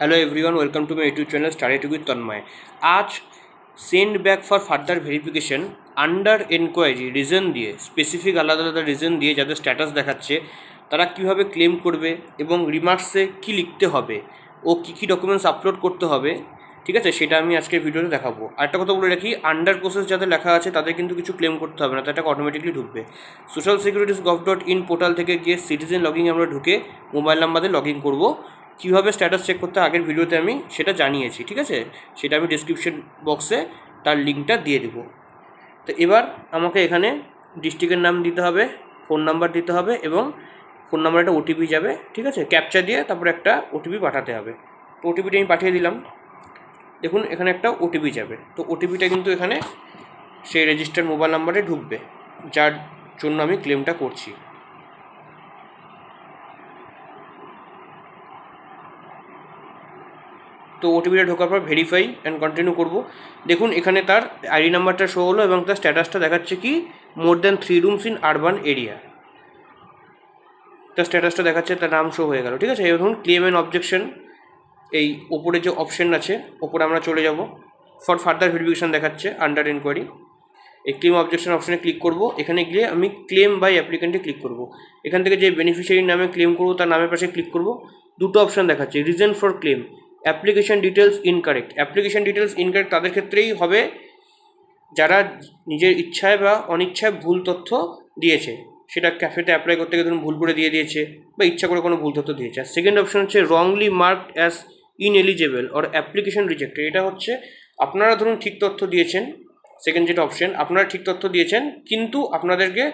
Hello everyone, welcome to my YouTube channel start with Tanmay. आज send back for further verification under enquiry reason দিয়ে specific আলাদা আলাদা reason দিয়ে যাদের status দেখাচ্ছে তারা কীভাবে ক্লেম করবে এবং রিমার্কসে কী লিখতে হবে ও কী কী ডকুমেন্টস আপলোড করতে হবে, ঠিক আছে, সেটা আমি আজকের ভিডিওতে দেখাবো। আরেকটা কথা বলে রাখি, আন্ডার প্রসেস যাদের লেখা আছে তাদের কিন্তু কিছু ক্লেম করতে হবে না, তাটা অটোমেটিকলি ঢুকবে। সোশ্যাল সিকিউরিটিস gov.in পোর্টাল থেকে গিয়ে সিটিজেন লগইন আমরা ঢুকে মোবাইল নাম্বার দিয়ে লগ ইন করবো। কীভাবে স্ট্যাটাস চেক করতে আগের ভিডিওতে আমি সেটা জানিয়েছি, ঠিক আছে, সেটা আমি ডিসক্রিপশন বক্সে তার লিঙ্কটা দিয়ে দেবো। তো এবার আমাকে এখানে ডিস্ট্রিক্টের নাম দিতে হবে, ফোন নাম্বার দিতে হবে এবং ফোন নাম্বার একটা ওটিপি যাবে, ঠিক আছে, ক্যাপচা দিয়ে তারপরে একটা ওটিপি পাঠাতে হবে। তো ওটিপিটা আমি পাঠিয়ে দিলাম। দেখুন এখানে একটা ওটিপি যাবে, তো ওটিপিটা কিন্তু এখানে সেই রেজিস্টার্ড মোবাইল নাম্বারে ঢুকবে যার জন্য আমি ক্লেমটা করছি। তো ওটিপিটা ঢোকার পর ভেরিফাই অ্যান্ড কন্টিনিউ করব। দেখুন এখানে তার আইডি নাম্বারটা শো হলো এবং তার স্ট্যাটাসটা দেখাচ্ছে কি more than 3 rooms in urban area. তার স্ট্যাটাসটা দেখাচ্ছে, তার নাম শো হয়ে গেল, ঠিক আছে। এখন ক্লেম অ্যান্ড অবজেকশন, এই ওপরে যে অপশন আছে ওপরে আমরা চলে যাব। ফর ফার্দার ভেরিফিকেশান দেখাচ্ছে আন্ডার এনকোয়ারি। এই ক্লেম অবজেকশন অপশানে ক্লিক করব। এখানে গিয়ে আমি ক্লেম বাই অ্যাপ্লিকেন্টে ক্লিক করব। এখান থেকে যে বেনিফিশিয়ারির নামে ক্লেম করব তার নামের পাশে ক্লিক করব। দুটো অপশান দেখাচ্ছে, reason for claim, application details incorrect. Application details incorrect তাদের ক্ষেত্রেই হবে যারা নিজের ইচ্ছায় বা অনিচ্ছায় ভুল তথ্য দিয়েছে, সেটা ক্যাফেতে অ্যাপ্লাই করতে গিয়ে ধরুন ভুল করে দিয়ে দিয়েছে বা ইচ্ছা করে কোনো ভুল তথ্য দিয়েছে। আর সেকেন্ড অপশন হচ্ছে wrongly marked as ineligible or application rejected. এটা হচ্ছে আপনারা ধরুন ঠিক তথ্য দিয়েছেন, সেকেন্ড যেটা অপশন, আপনারা ঠিক তথ্য দিয়েছেন কিন্তু আপনাদেরকে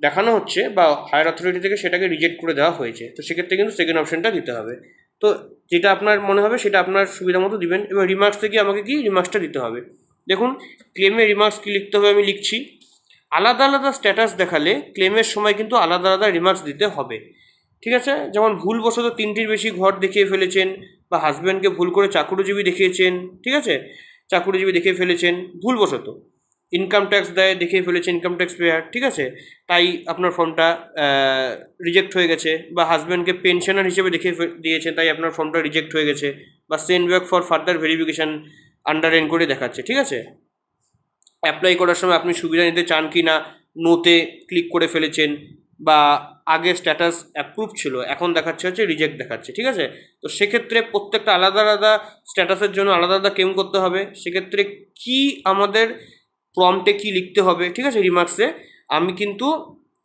দেখানো হচ্ছে বা হায়ার অথরিটি থেকে সেটাকে রিজেক্ট করে দেওয়া হয়েছে, তো সেক্ষেত্রে কিন্তু সেকেন্ড অপশনটা দিতে হবে। তো যেটা আপনার মনে হবে সেটা আপনার সুবিধা মতো দিবেন। এবার রিমার্কস থেকে আমাকে কি রিমার্কসটা দিতে হবে। দেখুন ক্লেমে রিমার্কস কী লিখতে হবে আমি লিখছি। আলাদা আলাদা স্ট্যাটাস দেখালে ক্লেমের সময় কিন্তু আলাদা আলাদা রিমার্কস দিতে হবে, ঠিক আছে। যেমন ভুলবশত 3টির বেশি ঘর দেখিয়ে ফেলেছেন বা হাজব্যান্ডকে ভুল করে চাকুরিজীবী দেখিয়েছেন, ঠিক আছে, চাকুরিজীবী দেখিয়ে ফেলেছেন ভুলবশত। ইনকাম ট্যাক্স দেয় দেখিয়ে ফেলেছেন ইনকাম ট্যাক্স পেয়ার, ঠিক আছে, তাই আপনার ফর্মটা রিজেক্ট হয়ে গেছে। বা হাজব্যান্ডকে পেনশনার হিসেবে দেখিয়ে দিয়েছেন তাই আপনার ফর্মটা রিজেক্ট হয়ে গেছে। বা send back for further verification under enquiry দেখাচ্ছে, ঠিক আছে। অ্যাপ্লাই করার সময় আপনি সুবিধা নিতে চান কি না, নোতে ক্লিক করে ফেলেছেন বা আগে স্ট্যাটাস অ্যাপ্রুভ ছিল এখন দেখাচ্ছে হচ্ছে রিজেক্ট দেখাচ্ছে, ঠিক আছে। তো সেক্ষেত্রে প্রত্যেকটা আলাদা আলাদা স্ট্যাটাসের জন্য আলাদা আলাদা ক্লেম করতে হবে। সেক্ষেত্রে কি আমাদের প্রম্পটে কি লিখতে হবে, ঠিক আছে, রিমার্কসে আমি কিন্তু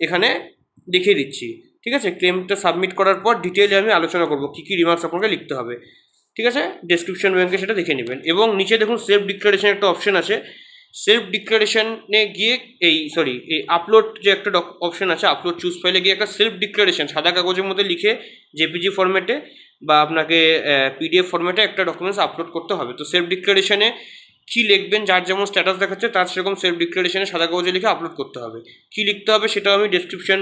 এখানে দেখিয়ে দিচ্ছি, ঠিক আছে। ক্লেমটা সাবমিট করার পর ডিটেইলে আমি আলোচনা করব কী কী রিমার্কস আপনাকে লিখতে হবে, ঠিক আছে। ডেসক্রিপশন ব্যাঙ্কে সেটা দেখে নেবেন। এবং নিচে দেখুন সেলফ ডিক্লারেশন একটা অপশন আছে। সেলফ ডিক্লারেশনে গিয়ে এই আপলোড যে একটা অপশন আছে, আপলোড চুজ ফাইলে গিয়ে একটা সেলফ ডিক্লারেশন সাদা কাগজের মধ্যে লিখে জেপিজি ফরম্যাটে বা আপনাকে পিডিএফ ফরম্যাটে একটা ডকুমেন্টস আপলোড করতে হবে। তো সেলফ ডিক্লারেশনে কী লিখবেন, যার যেমন স্ট্যাটাস দেখাচ্ছে তার সেরকম সেলফ ডিক্লারেশনে সাদা কাগজে লিখে আপলোড করতে হবে। কী লিখতে হবে সেটাও আমি ডেসক্রিপশন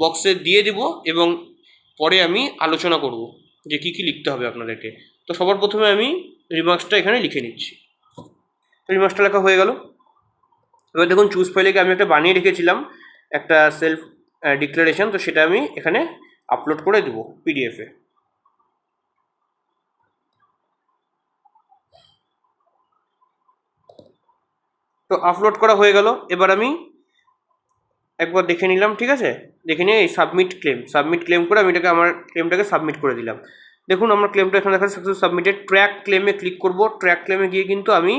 বক্সে দিয়ে দিব এবং পরে আমি আলোচনা করব যে কী কী লিখতে হবে আপনাদেরকে। তো সবার প্রথমে আমি রিমার্কসটা এখানে লিখে নিচ্ছি। রিমার্কসটা লেখা হয়ে গেল। এবার দেখুন চুজ ফাইলে আমি একটা বানিয়ে রেখেছিলাম একটা সেলফ ডিক্লারেশন, তো সেটা আমি এখানে আপলোড করে দেবো পিডিএফে। তো আপলোড করা হয়ে গেল। এবার আমি একবার দেখে নিলাম, ঠিক আছে, দেখে নিয়ে এই সাবমিট ক্লেম করে আমি এটাকে আমার ক্লেমটাকে সাবমিট করে দিলাম। দেখুন আমার ক্লেমটা এখানে দেখা সাকসেস সাবমিটেড। ট্র্যাক ক্লেমে ক্লিক করব। ট্র্যাক ক্লেমে গিয়ে কিন্তু আমি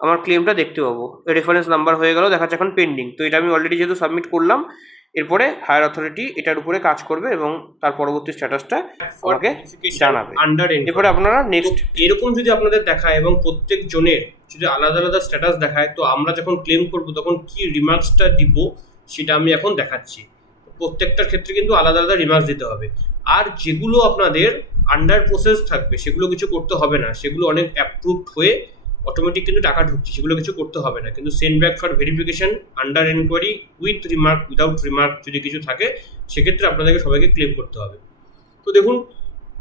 আমার ক্লেমটা দেখতে পাবো। রেফারেন্স নাম্বার হয়ে গেল, দেখাচ্ছে এখন পেন্ডিং। তো এটা আমি অলরেডি যেহেতু সাবমিট করলাম, এরপরে হায়ার অথরিটি এটার উপরে কাজ করবে এবং তার পরবর্তী স্ট্যাটাসটা আমাকে জানাবে। এরপরে আপনারা নেক্সট এরকম যদি আপনাদের দেখায় এবং প্রত্যেক জনের যদি আলাদা আলাদা স্ট্যাটাস দেখায়, তো আমরা যখন ক্লেম করব তখন কি রিমার্কসটা দিব সেটা আমি এখন দেখাচ্ছি। প্রত্যেকটার ক্ষেত্রে কিন্তু আলাদা আলাদা রিমার্কস দিতে হবে। আর যেগুলো আপনাদের আন্ডার প্রসেস থাকবে সেগুলো কিছু করতে হবে না, সেগুলো অনেক অ্যাপ্রুভড হয়ে অটোমেটিক কিন্তু টাকা ঢুকছে, সেগুলো কিছু করতে হবে না। কিন্তু send back for verification under enquiry with remark without remark যদি কিছু থাকে সেক্ষেত্রে আপনাদেরকে সবাইকে ক্লেম করতে হবে। তো দেখুন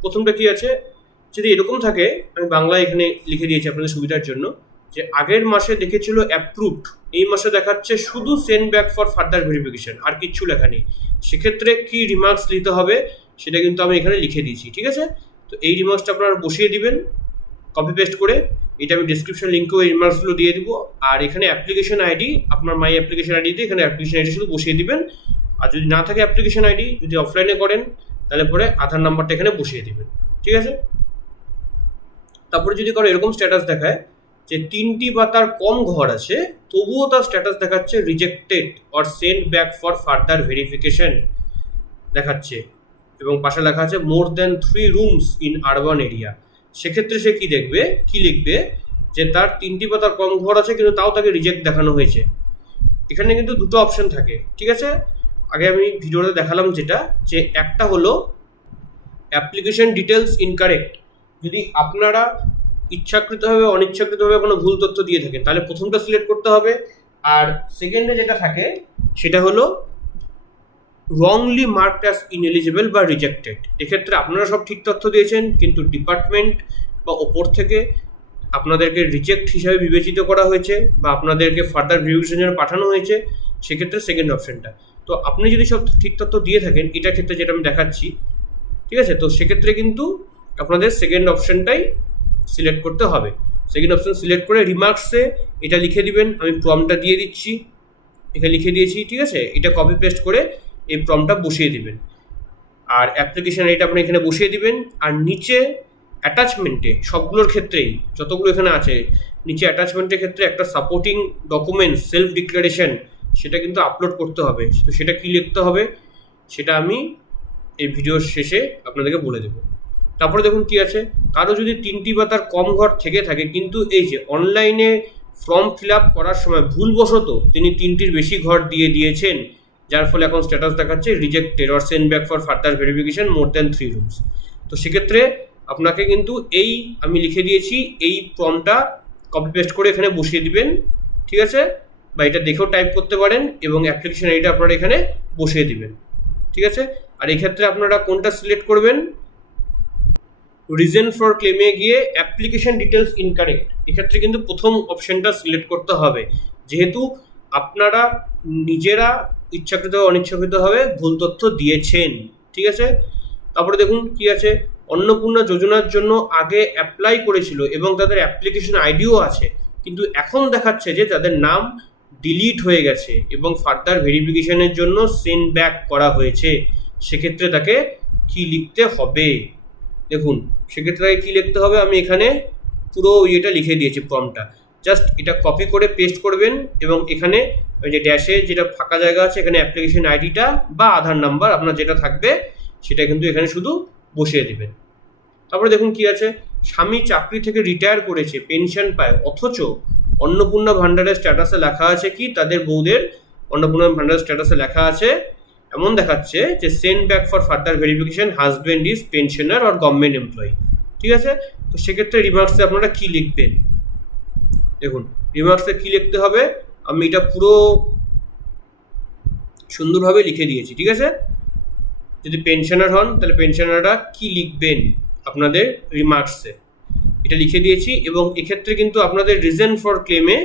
প্রথমটা কি আছে, যদি এরকম থাকে আমি বাংলায় এখানে লিখে দিয়েছি আপনাদের সুবিধার জন্য, যে আগের মাসে দেখেছিল অ্যাপ্রুভড, এই মাসে দেখাচ্ছে শুধু send back for further verification, আর কিচ্ছু লেখা নেই। সেক্ষেত্রে কি রিমার্কস নিতে হবে সেটা কিন্তু আমি এখানে লিখে দিয়েছি, ঠিক আছে। তো এই রিমার্কসটা আপনারা বসিয়ে দিবেন কপি পেস্ট করে। এটা আমি ডিসক্রিপশন লিঙ্কেও এই রিমার্কসগুলো দিয়ে দিব। আর এখানে অ্যাপ্লিকেশন আইডি, আপনার মাই অ্যাপ্লিকেশন আইডিতে এখানে অ্যাপ্লিকেশন আইডি শুধু বসিয়ে দিবেন। আর যদি না থাকে অ্যাপ্লিকেশন আইডি, যদি অফলাইনে করেন তাহলে পরে আধার নাম্বারটা এখানে বসিয়ে দিবেন, ঠিক আছে। তারপরে যদি কারো এরকম স্ট্যাটাস দেখায় যে 3টি বা তার কম ঘর আছে, তবুও তার স্ট্যাটাস দেখাচ্ছে rejected or send back for further verification দেখাচ্ছে, এবং পাশে লেখা আছে more than 3 rooms in urban area, সেক্ষেত্রে সে কি দেখবে, কি লিখবে যে তার 3টি বা তার কম ঘর আছে কিন্তু তাও তাকে রিজেক্ট দেখানো হয়েছে। এখানে কিন্তু দুটো অপশন থাকে, ঠিক আছে। আগে আমি ভিডিওতে দেখালাম যেটা, যে একটা হলো অ্যাপ্লিকেশন ডিটেলস ইনকারেক্ট, যদি আপনারা ইচ্ছাকৃতভাবে অনিচ্ছাকৃতভাবে কোনো ভুল তথ্য দিয়ে থাকেন তাহলে প্রথমটা সিলেক্ট করতে হবে। আর সেকেন্ডে যেটা থাকে সেটা হলো রংলি মার্কড অ্যাজ ইনএলিজিবল বা রিজেক্টেড। এক্ষেত্রে আপনারা সব ঠিক তথ্য দিয়েছেন কিন্তু ডিপার্টমেন্ট বা ওপর থেকে আপনাদেরকে রিজেক্ট হিসাবে বিবেচিত করা হয়েছে বা আপনাদেরকে ফার্দার ভেরিফিকেশনের জন্য পাঠানো হয়েছে, সেক্ষেত্রে সেকেন্ড অপশনটা। তো আপনি যদি সব ঠিক তথ্য দিয়ে থাকেন, এটার ক্ষেত্রে যেটা আমি দেখাচ্ছি, ঠিক আছে, তো সেক্ষেত্রে কিন্তু আপনাদের সেকেন্ড অপশনটাই সিলেক্ট করতে হবে। সেকেন্ড অপশন সিলেক্ট করে রিমার্কসে এটা লিখে দিবেন, আমি প্রম্পটটা দিয়ে দিচ্ছি, এখানে লিখে দিয়েছি, ঠিক আছে। এটা কপি পেস্ট করে এই প্রম্পটটা বসিয়ে দিবেন। আর অ্যাপ্লিকেশন এটা আপনি এখানে বসিয়ে দিবেন। আর নিচে অ্যাটাচমেন্টে সবগুলোর ক্ষেত্রেই যতগুলো এখানে আছে, নিচে অ্যাটাচমেন্টের ক্ষেত্রে একটা সাপোর্টিং ডকুমেন্ট সেলফ ডিক্লারেশন সেটা কিন্তু আপলোড করতে হবে। তো সেটা কি লিখতে হবে সেটা আমি এই ভিডিওর শেষে আপনাদেরকে বলে দেবো। তারপরে দেখুন কি আছে, কারো যদি 3টি বা তার কম ঘর থেকে থাকে কিন্তু এই যে অনলাইনে ফর্ম ফিল আপ করার সময় ভুলবশত তিনি 3টির বেশি ঘর দিয়ে দিয়েছেন, যার ফলে এখন স্ট্যাটাস দেখাচ্ছে rejected or send back for further verification more than 3 rooms. তো সেক্ষেত্রে আপনাকে কিন্তু এই আমি লিখে দিয়েছি এই ফর্মটা কপি পেস্ট করে এখানে বসিয়ে দিবেন, ঠিক আছে, বা এটা দেখেও টাইপ করতে পারেন এবং অ্যাপ্লিকেশন আইডিটা আপনারা এখানে বসিয়ে দিবেন, ঠিক আছে। আর এই ক্ষেত্রে আপনারা কোনটা সিলেক্ট করবেন, রিজন ফর ক্লেমে গিয়ে অ্যাপ্লিকেশন ডিটেলস ইনকারেক্ট, এক্ষেত্রে কিন্তু প্রথম অপশনটা সিলেক্ট করতে হবে, যেহেতু আপনারা নিজেরা ইচ্ছাকৃত অনিচ্ছাকৃতভাবে ভুল তথ্য দিয়েছেন, ঠিক আছে। তারপরে দেখুন কি আছে, অন্নপূর্ণা যোজনার জন্য আগে অ্যাপ্লাই করেছিল এবং তাদের অ্যাপ্লিকেশন আইডিও আছে, কিন্তু এখন দেখাচ্ছে যে তাদের নাম ডিলিট হয়ে গেছে এবং ফার্দার ভেরিফিকেশনের জন্য সেন্ড ব্যাক করা হয়েছে, সেক্ষেত্রে তাকে কি লিখতে হবে, দেখুন সেক্ষেত্রে কী লিখতে হবে, আমি এখানে পুরো ইয়েটা লিখে দিয়েছি ফর্মটা, জাস্ট এটা কপি করে পেস্ট করবেন এবং এখানে ওই যে ড্যাশে যেটা ফাঁকা জায়গা আছে এখানে অ্যাপ্লিকেশন আইডিটা বা আধার নাম্বার আপনার যেটা থাকবে সেটা কিন্তু এখানে শুধু বসিয়ে দেবেন। তারপরে দেখুন কি আছে, স্বামী চাকরি থেকে রিটায়ার করেছে, পেনশন পায়, অথচ অন্নপূর্ণা ভান্ডারের স্ট্যাটাসে লেখা আছে কি, তাদের বউদের অন্নপূর্ণা ভান্ডারের স্ট্যাটাসে লেখা আছে এমন দেখাচ্ছে যে send back for further verification husband is pensioner or government employee, ঠিক আছে। তো সেক্ষেত্রে রিমার্কসে আপনারা কী লিখবেন, দেখুন রিমার্কসে কী লিখতে হবে আমি এটা পুরো সুন্দরভাবে লিখে দিয়েছি, ঠিক আছে। যদি পেনশনার হন তাহলে পেনশনাররা কী লিখবেন আপনাদের রিমার্কসে এটা লিখে দিয়েছি। এবং এক্ষেত্রে কিন্তু আপনাদের রিজন ফর ক্লেমে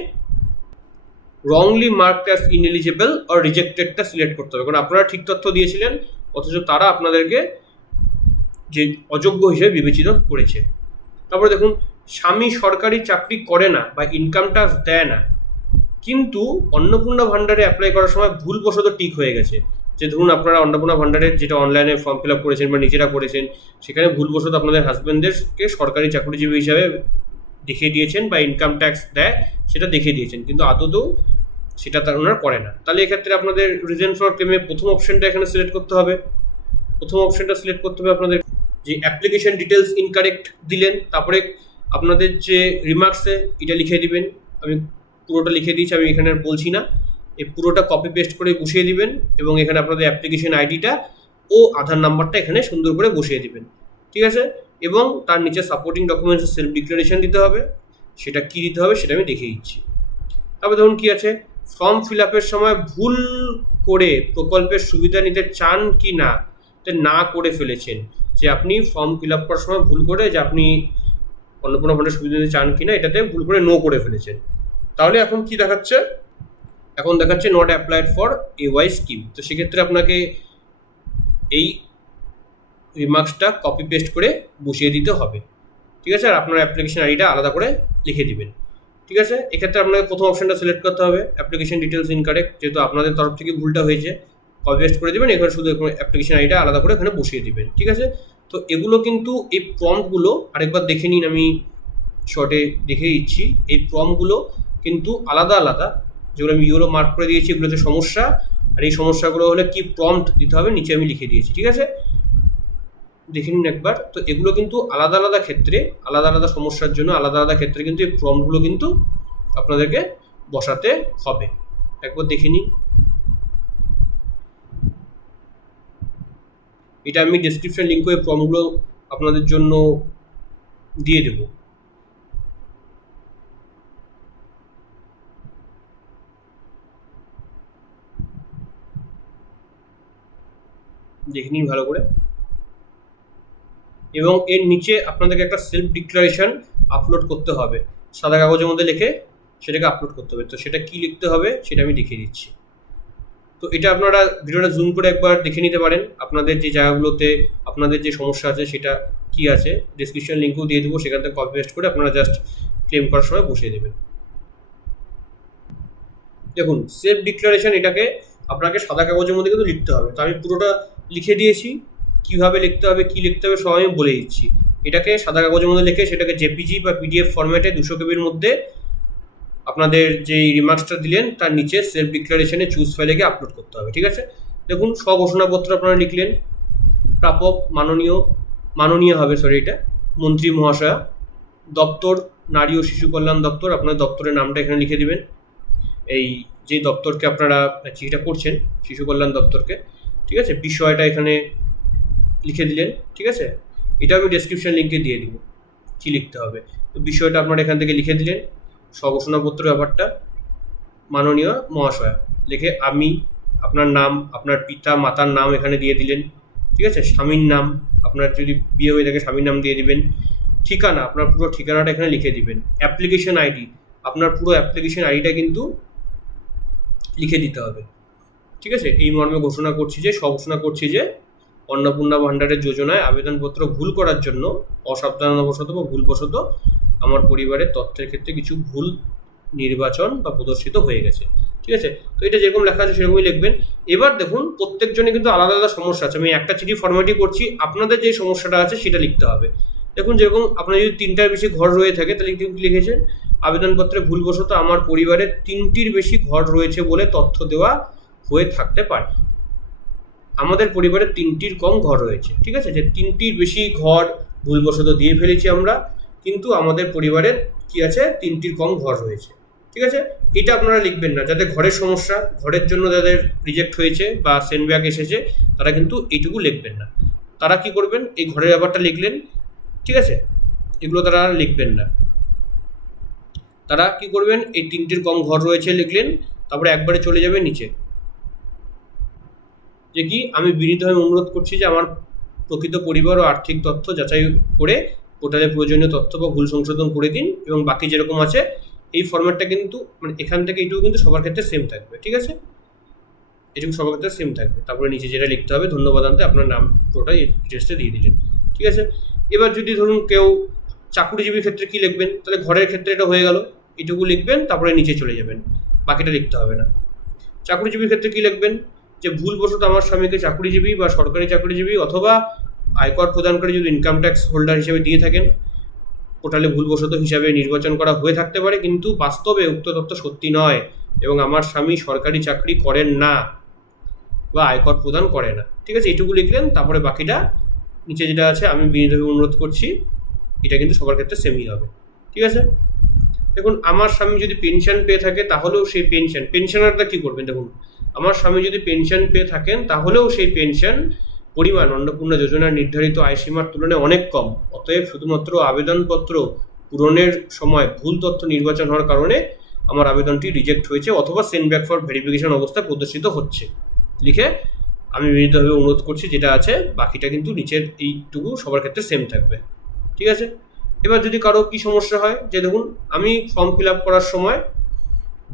wrongly marked as ineligible or রিজেক্টেডটা সিলেক্ট করতে হবে, কারণ আপনারা ঠিক তথ্য দিয়েছিলেন অথচ তারা আপনাদেরকে যে অযোগ্য হিসেবে বিবেচিত করেছে। তারপরে দেখুন, স্বামী সরকারি চাকরি করে না বা ইনকাম ট্যাক্স দেয় না, কিন্তু অন্নপূর্ণা ভান্ডারে অ্যাপ্লাই করার সময় ভুলবশত টিক হয়ে গেছে, যে ধরুন আপনারা অন্নপূর্ণা ভান্ডারের যেটা অনলাইনে ফর্ম ফিল আপ করেছেন বা নিজেরা করেছেন, সেখানে ভুলবশত আপনাদের হাজব্যান্ডদেরকে সরকারি চাকরিজীবী হিসাবে দেখিয়ে দিয়েছেন বা ইনকাম ট্যাক্স দেয় সেটা দেখিয়ে দিয়েছেন, কিন্তু আদতেও সেটা তার ওনারা করে না। তাহলে এক্ষেত্রে আপনাদের রিজন ফর ক্লেমে প্রথম অপশনটা এখানে সিলেক্ট করতে হবে। প্রথম অপশনটা সিলেক্ট করতে হবে আপনাদের, যে অ্যাপ্লিকেশন ডিটেলস ইনকারেক্ট দিলেন, তারপরে আপনাদের যে রিমার্কসে এটা লিখে দিবেন, আমি পুরোটা লিখে দিয়েছি, আমি এখানে আর বলছি না, এই পুরোটা কপি পেস্ট করে বসিয়ে দিবেন এবং এখানে আপনাদের অ্যাপ্লিকেশন আইডিটা ও আধার নাম্বারটা এখানে সুন্দর করে বসিয়ে দিবেন, ঠিক আছে। এবং তার নিচে সাপোর্টিং ডকুমেন্টসের সেলফ ডিক্লারেশন দিতে হবে, সেটা কী দিতে হবে সেটা আমি দেখিয়ে দিচ্ছি। তারপরে ধরুন কী আছে, ফর্ম ফিল আপের সময় ভুল করে প্রকল্পের সুবিধা নিতে চান কি না, না করে ফেলেছেন, যে আপনি ফর্ম ফিল আপ করার সময় ভুল করে যে আপনি অন্নপূর্ণা ভান্ডারের সুবিধা নিতে চান কি না এটাতে ভুল করে নো করে ফেলেছেন, তাহলে এখন কি দেখাচ্ছে, এখন দেখাচ্ছে not applied for AY scheme. তো সেক্ষেত্রে আপনাকে এই রিমার্কসটা কপি পেস্ট করে বসিয়ে দিতে হবে, ঠিক আছে। আর আপনার অ্যাপ্লিকেশন আইডিটা আলাদা করে লিখে দিবেন, ঠিক আছে। এক্ষেত্রে আপনাকে প্রথম অপশনটা সিলেক্ট করতে হবে, অ্যাপ্লিকেশন ডিটেলস ইনকারেক্ট, যেহেতু আপনাদের তরফ থেকে ভুলটা হয়েছে, কপি পেস্ট করে দেবেন। এখানে শুধু অ্যাপ্লিকেশন আইডিটা আলাদা করে এখানে বসিয়ে দিবেন, ঠিক আছে। তো এগুলো কিন্তু এই প্রম্পটগুলো আরেকবার দেখে নিন, আমি শর্টে দেখে দিচ্ছি। এই প্রম্পটগুলো কিন্তু আলাদা আলাদা, যেগুলো আমি ইউরো মার্ক করে দিয়েছি এগুলো হচ্ছে সমস্যা, আর এই সমস্যাগুলো হলে কি প্রম্পট দিতে হবে নিচে আমি লিখে দিয়েছি, ঠিক আছে। দেখে নিন একবার। তো এগুলো কিন্তু আলাদা আলাদা ক্ষেত্রে, আলাদা আলাদা সমস্যার জন্য আলাদা আলাদা ক্ষেত্রে কিন্তু এই প্রম্পটগুলো কিন্তু আপনাদেরকে বসাতে হবে, একবার দেখে নিন। এটা আমি ডেসক্রিপশন লিঙ্ক করে প্রম্পটগুলো আপনাদের জন্য দিয়ে দেবো। দেখে নিন ভালো করে। এবং এর নিচে আপনাদেরকে একটা সেলফ ডিক্লারেশন আপলোড করতে হবে, সাদা কাগজের মধ্যে লিখে সেটাকে আপলোড করতে হবে। তো সেটা কি লিখতে হবে সেটা আমি দেখিয়ে দিচ্ছি। তো এটা আপনারা ভিডিওটা জুম করে একবার দেখে নিতে পারেন, আপনাদের যে জায়গাগুলোতে আপনাদের যে সমস্যা আছে সেটা কি আছে। ডেসক্রিপশন লিঙ্কও দিয়ে দেবো, সেখান থেকে কপি পেস্ট করে আপনারা জাস্ট ক্লেম করার সময় বসিয়ে দেবেন। দেখুন সেলফ ডিক্লারেশন, এটাকে আপনাকে সাদা কাগজের মধ্যে কিন্তু লিখতে হবে। তো আমি পুরোটা লিখে দিয়েছি, কীভাবে লিখতে হবে কী লিখতে হবে সব আমি বলে দিচ্ছি। এটাকে সাদা কাগজের মধ্যে লিখে সেটাকে জেপিজি বা পিডিএফ ফরম্যাটে 200 কেবির মধ্যে আপনাদের যে রিমার্কসটা দিলেন তার নিচে সেলফ ডিক্লারেশনে চুজ ফাইলে গিয়ে আপলোড করতে হবে, ঠিক আছে। দেখুন স্বঘোষণাপত্র আপনারা লিখলেন, প্রাপক মাননীয় হবে, এটা মন্ত্রী মহাশয়া, দপ্তর নারী ও শিশু কল্যাণ দপ্তর, আপনার দপ্তরের নামটা এখানে লিখে দিবেন। এই যে দপ্তরকে আপনারা চিঠিটা করছেন শিশু কল্যাণ দপ্তরকে, ঠিক আছে, বিষয়টা এখানে লিখে দিলেন, ঠিক আছে। এটা আমি ডেসক্রিপশন লিঙ্কে দিয়ে দিব কী লিখতে হবে। তো বিষয়টা আপনারা এখান থেকে লিখে দিলেন, স্বঘোষণাপত্র ব্যাপারটা মাননীয় মহাশয়া লিখে আমি, আপনার নাম, আপনার পিতা মাতার নাম এখানে দিয়ে দিলেন, ঠিক আছে। স্বামীর নাম, আপনার যদি বিয়ে হয়ে থাকে স্বামীর নাম দিয়ে দিবেন। ঠিকানা, আপনার পুরো ঠিকানাটা এখানে লিখে দিবেন। অ্যাপ্লিকেশন আইডি, আপনার পুরো অ্যাপ্লিকেশন আইডিটা কিন্তু লিখে দিতে হবে, ঠিক আছে। এই মর্মে ঘোষণা করছি যে অন্নপূর্ণা ভাণ্ডারের যোজনায় আবেদনপত্র ভুল করার জন্য অসাবধানতাবশত বা ভুলবশত আমার পরিবারের তথ্যের ক্ষেত্রে কিছু ভুল নির্বাচন বা প্রদর্শিত হয়ে গেছে, ঠিক আছে। তো এটা যেরকম লেখা আছে সেরকমই লিখবেন। এবার দেখুন প্রত্যেকজনে কিন্তু আলাদা আলাদা সমস্যা আছে, আমি একটা চিঠি ফরম্যাটই করছি, আপনাদের যে সমস্যাটা আছে সেটা লিখতে হবে। দেখুন যেরকম আপনার যদি 3টার বেশি ঘর রয়ে থাকে তাহলে কি লিখেছেন, আবেদনপত্রে ভুলবশত আমার পরিবারের 3টির বেশি ঘর রয়েছে বলে তথ্য দেওয়া হয়ে থাকতে পারে। আমাদের পরিবারে 3টির কম ঘর রয়েছে, ঠিক আছে, যে 3টির বেশি ঘর ভুলবশত দিয়ে ফেলেছি আমরা, কিন্তু আমাদের পরিবারের কি আছে 3টির কম ঘর রয়েছে, ঠিক আছে। এটা আপনারা লিখবেন না, যাদের ঘরের সমস্যা, ঘরের জন্য যাদের রিজেক্ট হয়েছে বা সেন্ডব্যাক এসেছে তারা কিন্তু এইটুকু লিখবেন না। তারা কি করবেন, এই ঘরের ব্যাপারটা লিখলেন, ঠিক আছে, এগুলো তারা লিখবেন না। তারা কি করবেন, এই 3টির কম ঘর রয়েছে লিখলেন, তারপরে একবারে চলে যাবে নিচে, যে কি আমি বিনীতভাবে অনুরোধ করছি যে আমার প্রকৃত পরিবার ও আর্থিক তথ্য যাচাই করে পোর্টালে প্রয়োজনীয় তথ্য বা ভুল সংশোধন করে দিন, এবং বাকি যেরকম আছে এই ফরম্যাটটা কিন্তু মানে এখান থেকে এইটুকু কিন্তু সবার ক্ষেত্রে সেম থাকবে, ঠিক আছে, এটুকু সবার ক্ষেত্রে সেম থাকবে। তারপরে নিচে যেটা লিখতে হবে ধন্যবাদ আনতে আপনার নাম পুরোটাই ডিটেলসটা দিয়ে দিলেন, ঠিক আছে। এবার যদি ধরুন কেউ চাকুরিজীবীর ক্ষেত্রে কি লিখবেন, তাহলে ঘরের ক্ষেত্রে এটা হয়ে গেল, এটুকু লিখবেন, তারপরে নিচে চলে যাবেন, বাকিটা লিখতে হবে না। চাকুরিজীবীর ক্ষেত্রে কি লিখবেন, যে ভুলবশত আমার স্বামীকে চাকুরিজীবী বা সরকারি চাকুরিজীবী অথবা আয়কর প্রদানকারী যদি ইনকাম ট্যাক্স হোল্ডার হিসেবে দিয়ে থাকেন, পোর্টালে ভুলবশত হিসাবে নির্বাচন করা হয়ে থাকতে পারে, কিন্তু বাস্তবে উক্ত তথ্য সত্যি নয় এবং আমার স্বামী সরকারি চাকরি করেন না বা আয়কর প্রদান করে না, ঠিক আছে, এইটুকু লিখলেন। তারপরে বাকিটা নিচে যেটা আছে আমি বিনীতভাবে অনুরোধ করছি, এটা কিন্তু সবার ক্ষেত্রে সেমই হবে, ঠিক আছে। দেখুন আমার স্বামী যদি পেনশন পেয়ে থাকে তাহলেও সেই পেনশনারটা কী করবেন, দেখুন আমার স্বামী যদি পেনশন পেয়ে থাকেন তাহলেও সেই পেনশন পরিমাণ অন্নপূর্ণা যোজনার নির্ধারিত আয়সীমার তুলনায় অনেক কম, অতএব শুধুমাত্র আবেদনপত্র পূরণের সময় ভুল তথ্য নির্বাচন হওয়ার কারণে আমার আবেদনটি রিজেক্ট হয়েছে অথবা সেন্ড ব্যাক ফর ভেরিফিকেশন অবস্থায় প্রদর্শিত হচ্ছে লিখে আমি বিনীতভাবে অনুরোধ করছি, যেটা আছে বাকিটা কিন্তু নিচের এইটুকু সবার ক্ষেত্রে সেম থাকবে, ঠিক আছে। এবার যদি কারো কী সমস্যা হয়, যে দেখুন আমি ফর্ম ফিল আপ করার সময়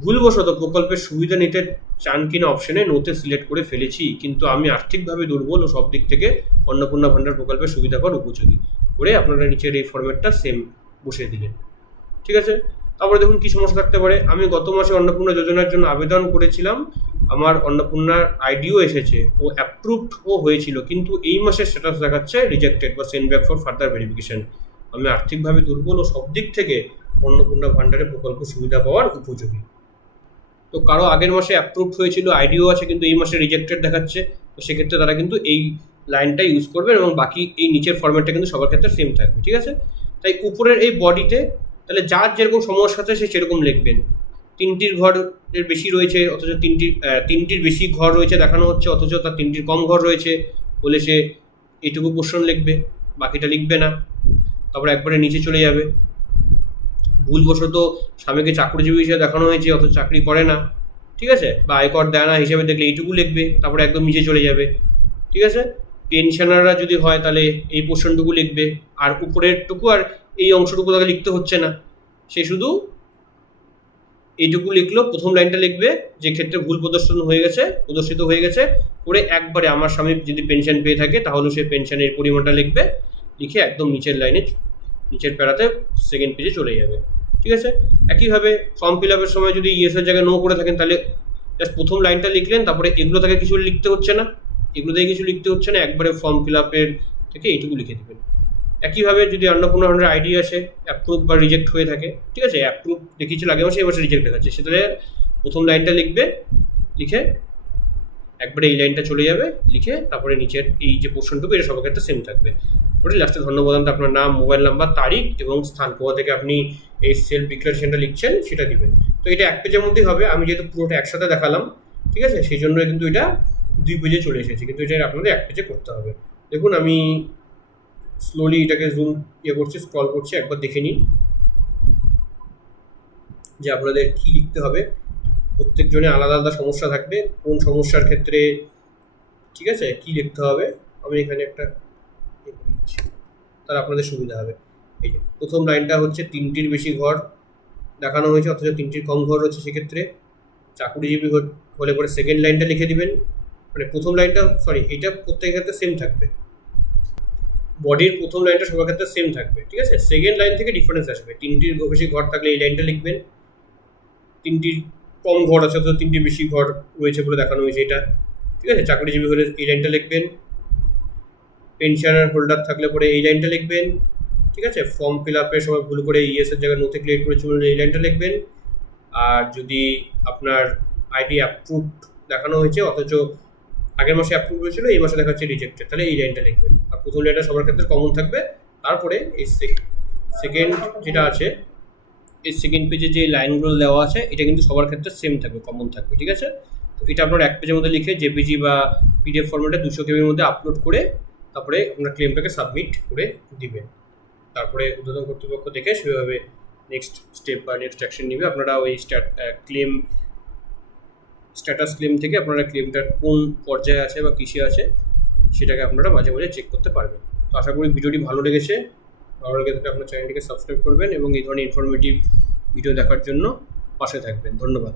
ভুলবশত প্রকল্পের সুবিধা নিতে চান কিনা অপশনে নোতে সিলেক্ট করে ফেলেছি, কিন্তু আমি আর্থিকভাবে দুর্বল ও সব দিক থেকে অন্নপূর্ণা ভাণ্ডার প্রকল্পের সুবিধা পাওয়ার উপযোগী করে আপনারা নিচের এই ফরম্যাটটা সেম বসিয়ে দিলেন। ঠিক আছে, তারপরে দেখুন কী সমস্যা থাকতে পারে। আমি গত মাসে অন্নপূর্ণা যোজনার জন্য আবেদন করেছিলাম, আমার অন্নপূর্ণার আইডিও এসেছে ও অ্যাপ্রুভডও হয়েছিল, কিন্তু এই মাসের স্ট্যাটাস দেখাচ্ছে রিজেক্টেড বা send back for further verification. আমি আর্থিকভাবে দুর্বল ও সব দিক থেকে অন্নপূর্ণা ভাণ্ডারের প্রকল্প সুবিধা পাওয়ার উপযোগী। তো কারো আগের মাসে অ্যাপ্রুভড হয়েছিল, আইডিও আছে, কিন্তু এই মাসে রিজেক্টেড দেখাচ্ছে, তো সেক্ষেত্রে তারা কিন্তু এই লাইনটা ইউজ করবেন এবং বাকি এই নিচের ফরম্যাটটা কিন্তু সবার ক্ষেত্রে সেম থাকবে। ঠিক আছে, তাই উপরের এই বডিতে তাহলে যার যেরকম সমস্যা আছে সে সেরকম লিখবেন। 3টির ঘরের বেশি রয়েছে অথচ 3টির বেশি ঘর রয়েছে দেখানো হচ্ছে, অথচ তার 3টির কম ঘর রয়েছে বলে সে এইটুকু পোর্শন লিখবে, বাকিটা লিখবে না, তারপরে একবারে নিচে চলে যাবে। ভুলবশত স্বামীকে চাকরিজীবী হিসেবে দেখানো হয়েছে অথচ চাকরি করে না, ঠিক আছে, বা আয়কর দেয় না হিসেবে দেখলে এইটুকু লিখবে, তারপরে একদম নিচে চলে যাবে। ঠিক আছে, পেনশনাররা যদি হয় তাহলে এই পোর্শনটুকু লিখবে, আর উপরেরটুকু আর এই অংশটুকু তাকে লিখতে হচ্ছে না, সে শুধু এইটুকু লিখলো, প্রথম লাইনটা লিখবে যে ক্ষেত্রে ভুল প্রদর্শিত হয়ে গেছে করে একবারে আমার স্বামী যদি পেনশন পেয়ে থাকে তাহলে সে পেনশনের পরিমাণটা লিখবে, লিখে একদম নিচের লাইনে নিচের প্যারাতে সেকেন্ড পেজে চলে যাবে। ঠিক আছে, একইভাবে ফর্ম ফিল আপের সময় যদি ইয়েসের জায়গায় নো করে থাকেন তাহলে জাস্ট প্রথম লাইনটা লিখলেন, তারপরে এগুলো থেকে কিছু লিখতে হচ্ছে না, একবারে ফর্ম ফিল আপের থেকে এইটুকু লিখে দেবেন। একইভাবে যদি অন্নপূর্ণা ভাণ্ডার আইডি আসে অ্যাপ্রুভ বা রিজেক্ট হয়ে থাকে, ঠিক আছে, অ্যাপ্রুভ দেখিয়েছিল আগে মাসে, এবার রিজেক্ট দেখাচ্ছে, সেটাতে প্রথম লাইনটা লিখবে, লিখে একবারে এই লাইনটা চলে যাবে, লিখে তারপরে নিচের এই যে পোর্শনটুকু এটা সবার ক্ষেত্রে সেম থাকবে। ওটা লাস্টে ধন্যবাদ আপনার নাম, মোবাইল নাম্বার, তারিখ এবং স্থান কোথা থেকে আপনি এই সেলফ ডিক্লারেশনটা লিখছেন সেটা দিবেন। তো এটা এক পেজের মধ্যেই হবে, আমি যেহেতু পুরোটা একসাথে দেখালাম, ঠিক আছে, সেই জন্য কিন্তু এটা 2 পেজে চলে এসেছে, কিন্তু এটা আপনাদের 1 পেজে করতে হবে। দেখুন আমি স্লোলি এটাকে জুম করছি, স্ক্রল করছি, একবার দেখে নিন যে আপনাদের কী লিখতে হবে। প্রত্যেকজনে আলাদা আলাদা সমস্যা থাকবে, কোন সমস্যার ক্ষেত্রে ঠিক আছে কী লিখতে হবে। আমি এখানে একটা তার আপনাদের সুবিধা হবে। এই যে প্রথম লাইনটা হচ্ছে 3টির বেশি ঘর দেখানো হয়েছে অথচ 3টির কম ঘর রয়েছে, সেক্ষেত্রে চাকুরিজীবী হলে পরে সেকেন্ড লাইনটা লিখে দিবেন, মানে প্রথম লাইনটা এইটা প্রত্যেকের ক্ষেত্রে সেম থাকবে, বডির প্রথম লাইনটা সবার ক্ষেত্রে সেম থাকবে। ঠিক আছে, সেকেন্ড লাইন থেকে ডিফারেন্স আসবে, 3টির বেশি ঘর থাকলে এই লাইনটা লিখবেন, 3টির কম ঘর আছে অথচ 3টির বেশি ঘর রয়েছে বলে দেখানো হয়েছে এটা। ঠিক আছে, চাকরিজীবী হলে এই লাইনটা লিখবেন, পেনশনার হোল্ডার থাকলে পরে এই লাইনটা লিখবেন। ঠিক আছে, ফর্ম ফিল আপের সময় ভুল করে ইয়েসের জায়গায় নোতে ক্রিয়েট করেছে বলে এই লাইনটা লিখবেন। আর যদি আপনার আইডি অ্যাপ্রুভড দেখানো হয়েছে অথচ আগের মাসে অ্যাপ্রুভ হয়েছিল, এই মাসে দেখা যাচ্ছে রিজেক্টেড, তাহলে এই লাইনটা লিখবেন। আর প্রথম লাইনটা সবার ক্ষেত্রে কমন থাকবে, তারপরে এই সেকেন্ড যেটা আছে এই সেকেন্ড পেজে যে লাইনগুলো দেওয়া আছে এটা কিন্তু সবার ক্ষেত্রে সেম থাকবে, কমন থাকবে। ঠিক আছে, তো এটা আপনার 1 পেজের মধ্যে লিখে জেপিজি বা পিডিএফ ফরম্যাটে 200 কেবির মধ্যে আপলোড করে তারপরে আপনার ক্লেমটাকে সাবমিট করে দিবেন। তারপরে উদ্বোধন কর্তৃপক্ষ দেখে সেভাবে নেক্সট স্টেপ বা নেক্সট অ্যাকশন নেবে। আপনারা ওই স্ট্যাটাস ক্লেম থেকে আপনারা ক্লেমটার কোন পর্যায়ে আছে বা কিসে আছে সেটাকে আপনারা মাঝে মাঝে চেক করতে পারবেন। তো আশা করি ভিডিওটি ভালো লেগেছে, ভালো লেগে থাকলে আপনার চ্যানেলটিকে সাবস্ক্রাইব করবেন এবং এই ধরনের ইনফরমেটিভ ভিডিও দেখার জন্য পাশে থাকবেন। ধন্যবাদ।